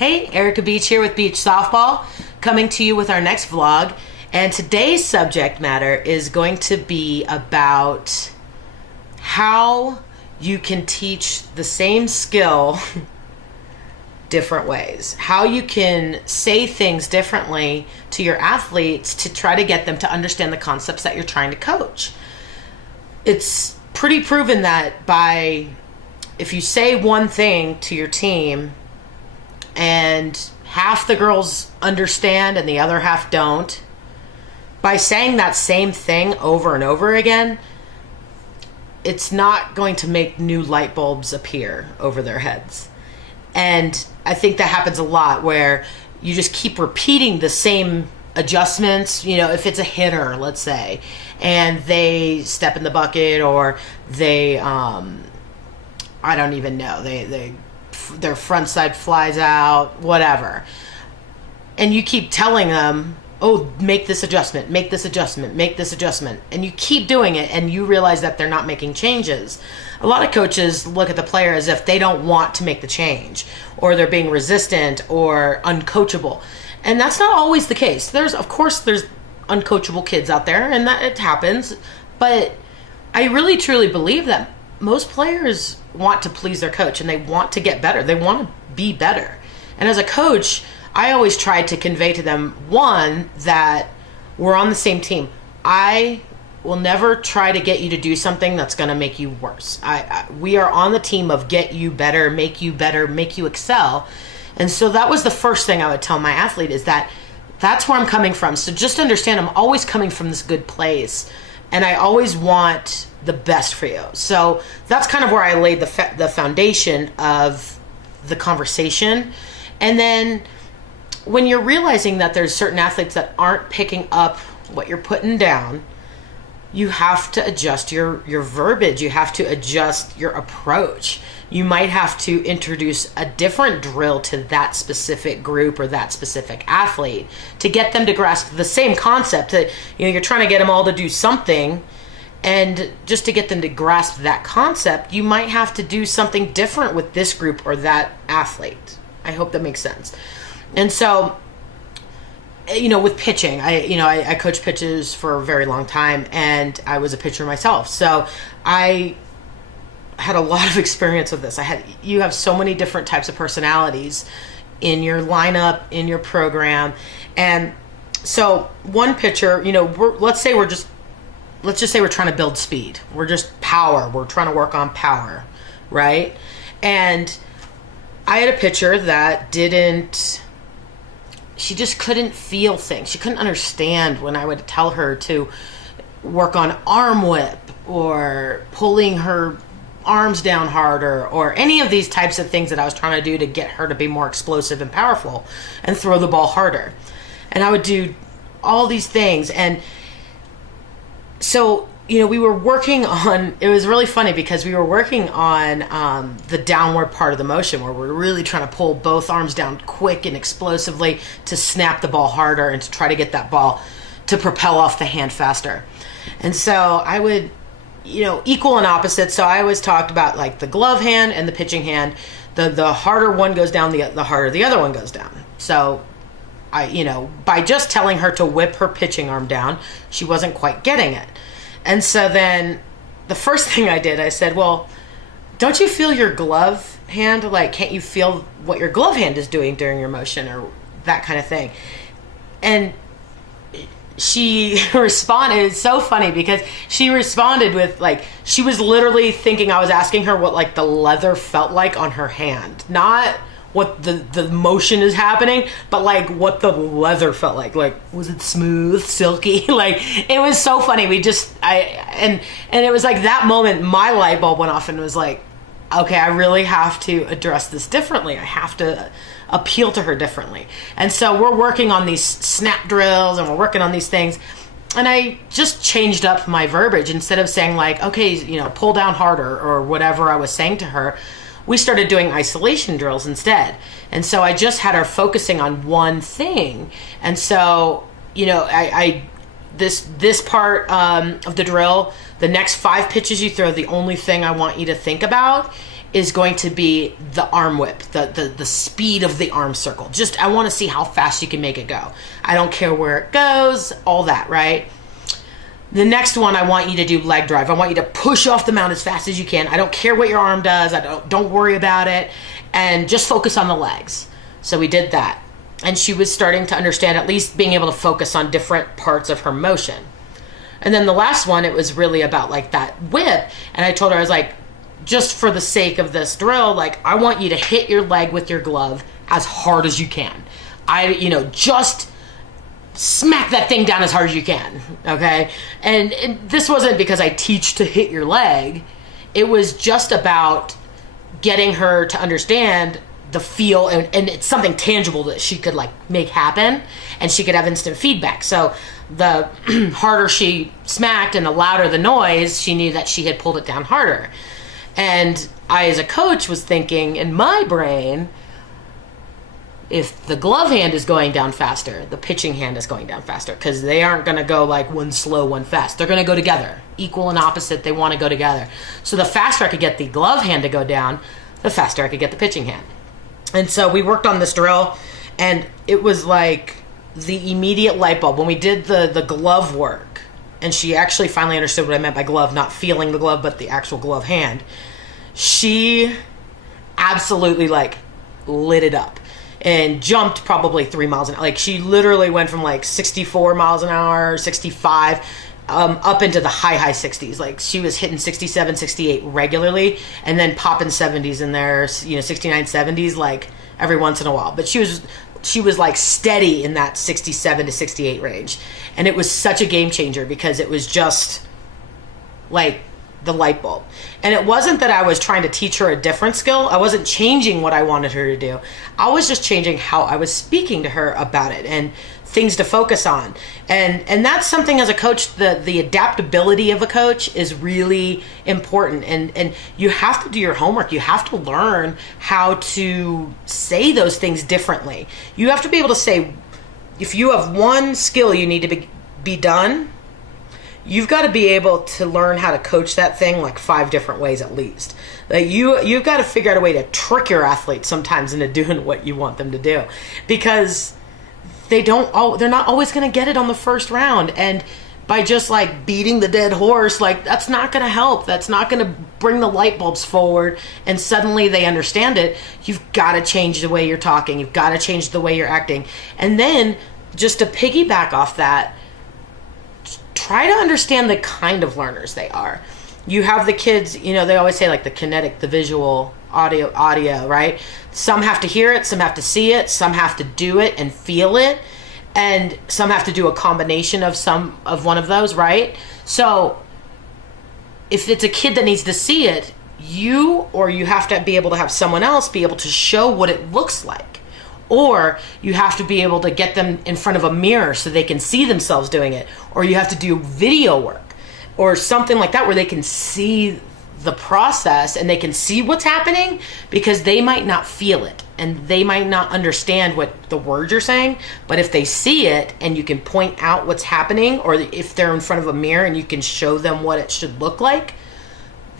Hey, Erica Beach here with Beach Softball, coming to you with our next vlog. And today's subject matter is going to be about how you can teach the same skill different ways. How you can say things differently to your athletes to try to get them to understand the concepts that you're trying to coach. It's pretty proven that if you say one thing to your team and half the girls understand and the other half don't, by saying that same thing over and over again, it's not going to make new light bulbs appear over their heads. And I think that happens a lot where you just keep repeating the same adjustments. You know, if it's a hitter, let's say, and they step in the bucket, or they I don't even know, their front side flies out, whatever, and you keep telling them, oh, make this adjustment, make this adjustment, make this adjustment, and you keep doing it, and you realize that they're not making changes. A lot of coaches look at the player as if they don't want to make the change, or they're being resistant or uncoachable, and that's not always the case. Of course there's uncoachable kids out there, and that it happens, but I really truly believe that most players want to please their coach, and they want to get better. They want to be better. And as a coach, I always try to convey to them, one, that we're on the same team. I will never try to get you to do something that's going to make you worse. We are on the team of get you better, make you excel. And so that was the first thing I would tell my athlete, is that that's where I'm coming from. So just understand, I'm always coming from this good place, and I always want the best for you. So that's kind of where I laid the foundation of the conversation. And then when you're realizing that there's certain athletes that aren't picking up what you're putting down, you have to adjust your verbiage. You have to adjust your approach. You might have to introduce a different drill to that specific group or that specific athlete to get them to grasp the same concept. That, you know, you're trying to get them all to do something, and just to get them to grasp that concept, you might have to do something different with this group or that athlete. I hope that makes sense. And so, you know, with pitching, I coached pitches for a very long time, and I was a pitcher myself. So I had a lot of experience with this. You have so many different types of personalities in your lineup, in your program. And so one pitcher, you know, let's just say we're trying to build speed. We're just power. We're trying to work on power, right? And I had a pitcher that she just couldn't feel things. She couldn't understand when I would tell her to work on arm whip or pulling her arms down harder or any of these types of things that I was trying to do to get her to be more explosive and powerful and throw the ball harder. And I would do all these things. And so, you know, we were working on, it was really funny because we were working on the downward part of the motion, where we're really trying to pull both arms down quick and explosively to snap the ball harder and to try to get that ball to propel off the hand faster. And so I would, you know, equal and opposite. So I always talked about like the glove hand and the pitching hand. The harder one goes down, the harder the other one goes down. So by just telling her to whip her pitching arm down, she wasn't quite getting it. And so then the first thing I did, I said, well, don't you feel your glove hand? Like, can't you feel what your glove hand is doing during your motion, or that kind of thing? And she responded. It's so funny because she responded with, like, she was literally thinking I was asking her what, like, the leather felt like on her hand. Not what the motion is happening, but like what the leather felt like. Like, was it smooth, silky? Like, it was so funny. And it was like that moment my light bulb went off and was like, okay, I really have to address this differently. I have to appeal to her differently. And so we're working on these snap drills, and we're working on these things, and I just changed up my verbiage. Instead of saying like, okay, you know, pull down harder or whatever I was saying to her, we started doing isolation drills instead. And so I just had her focusing on one thing. And so, you know, this part of the drill, the next 5 pitches you throw, the only thing I want you to think about is going to be the arm whip, the speed of the arm circle. Just, I want to see how fast you can make it go. I don't care where it goes, all that, right? The next one, I want you to do leg drive. I want you to push off the mount as fast as you can. I don't care what your arm does. Don't worry about it. And just focus on the legs. So we did that. And she was starting to understand, at least being able to focus on different parts of her motion. And then the last one, it was really about like that whip. And I told her, I was like, just for the sake of this drill, like, I want you to hit your leg with your glove as hard as you can. Just smack that thing down as hard as you can, okay? And this wasn't because I teach to hit your leg. It was just about getting her to understand the feel, and it's something tangible that she could like make happen, and she could have instant feedback. So the harder she smacked and the louder the noise, she knew that she had pulled it down harder. And I, as a coach, was thinking in my brain, if the glove hand is going down faster, the pitching hand is going down faster, because they aren't going to go like one slow, one fast. They're going to go together, equal and opposite. They want to go together. So the faster I could get the glove hand to go down, the faster I could get the pitching hand. And so we worked on this drill, and it was like the immediate light bulb when we did the glove work. And she actually finally understood what I meant by glove, not feeling the glove, but the actual glove hand. She absolutely like lit it up and jumped probably 3 miles an hour. Like, she literally went from like 64 miles an hour, 65, up into the high 60s. Like, she was hitting 67, 68 regularly, and then popping 70s in there, 69, 70s, like every once in a while. But she was like steady in that 67 to 68 range. And it was such a game changer, because it was just like the light bulb. And it wasn't that I was trying to teach her a different skill. I wasn't changing what I wanted her to do. I was just changing how I was speaking to her about it and things to focus on. And that's something as a coach, the adaptability of a coach is really important. And you have to do your homework. You have to learn how to say those things differently. You have to be able to say, if you have one skill you need to be done, you've got to be able to learn how to coach that thing like 5 different ways at least. Like, you've got to figure out a way to trick your athletes sometimes into doing what you want them to do, because they're not always going to get it on the first round. And by just like beating the dead horse, like, that's not going to help. That's not going to bring the light bulbs forward and suddenly they understand it. You've got to change the way you're talking. You've got to change the way you're acting. And then, just to piggyback off that, try to understand the kind of learners they are. You have the kids, they always say like the kinetic, the visual, audio, right? Some have to hear it, some have to see it, some have to do it and feel it, and some have to do a combination of one of those, right? So if it's a kid that needs to see it, you have to be able to have someone else be able to show what it looks like. Or you have to be able to get them in front of a mirror so they can see themselves doing it. Or you have to do video work or something like that, where they can see the process and they can see what's happening, because they might not feel it and they might not understand what the words you're saying. But if they see it and you can point out what's happening, or if they're in front of a mirror and you can show them what it should look like,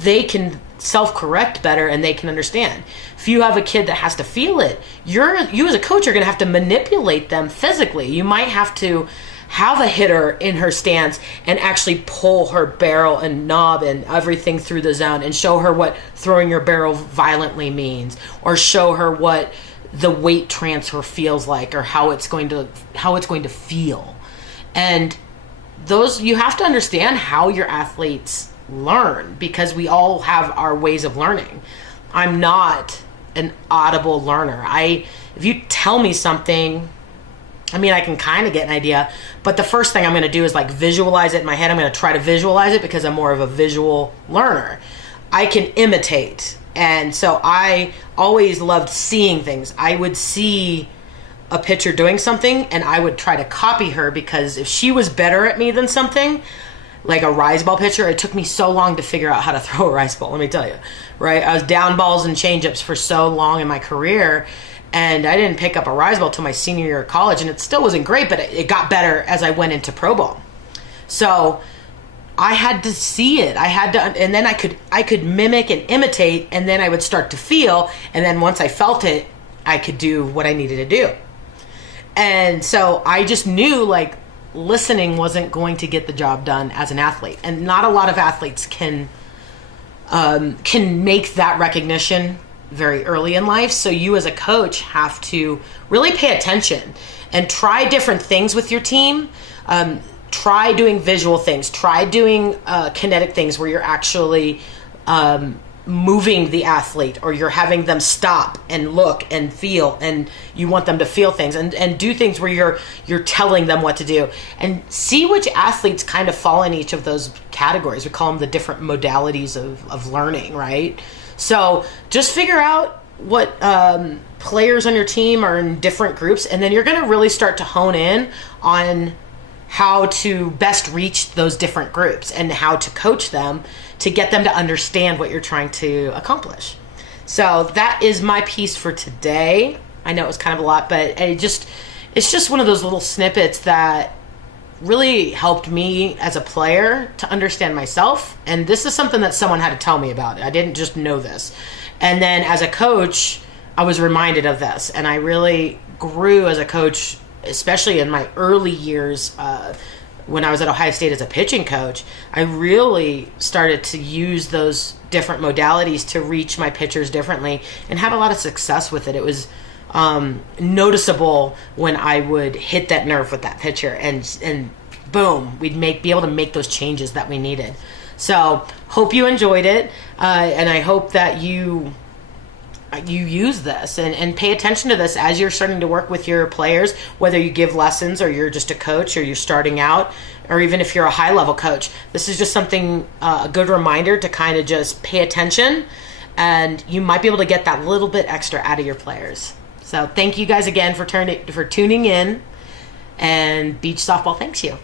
they can self-correct better and they can understand. If you have a kid that has to feel it, you as a coach are going to have to manipulate them physically. You might have to have a hitter in her stance and actually pull her barrel and knob and everything through the zone, and show her what throwing your barrel violently means, or show her what the weight transfer feels like, or how it's going to feel. And those, you have to understand how your athletes learn, because we all have our ways of learning. I'm not an audible learner. If you tell me something, I can kind of get an idea, but the first thing I'm going to do is like visualize it in my head. I'm going to try to visualize it because I'm more of a visual learner. I can imitate. And so I always loved seeing things. I would see a pitcher doing something and I would try to copy her, because if she was better at me than something, like a rise ball pitcher, it took me so long to figure out how to throw a rise ball, let me tell you, right? I was down balls and changeups for so long in my career, and I didn't pick up a rise ball till my senior year of college, and it still wasn't great, but it got better as I went into pro ball. So I had to see it. And then I could mimic and imitate, and then I would start to feel, and then once I felt it, I could do what I needed to do. And so I just knew, like, listening wasn't going to get the job done as an athlete, and not a lot of athletes can make that recognition very early in life. So you as a coach have to really pay attention and try different things with your team. Try doing visual things. Try doing kinetic things where you're actually moving the athlete, or you're having them stop and look and feel, and you want them to feel things, and do things where you're telling them what to do, and see which athletes kind of fall in each of those categories. We call them the different modalities of learning, right? So just figure out what players on your team are in different groups, and then you're going to really start to hone in on how to best reach those different groups and how to coach them to get them to understand what you're trying to accomplish. So that is my piece for today. I know it was kind of a lot, but it's just one of those little snippets that really helped me as a player to understand myself. And this is something that someone had to tell me about. I didn't just know this. And then as a coach, I was reminded of this, and I really grew as a coach, especially in my early years when I was at Ohio State as a pitching coach. I really started to use those different modalities to reach my pitchers differently, and had a lot of success with it. It was noticeable when I would hit that nerve with that pitcher, and boom, we'd be able to make those changes that we needed. So hope you enjoyed it, and I hope that you use this and pay attention to this as you're starting to work with your players, whether you give lessons or you're just a coach or you're starting out, or even if you're a high level coach. This is just something, a good reminder to kind of just pay attention, and you might be able to get that little bit extra out of your players. So thank you guys again for tuning in, and Beach Softball thanks you.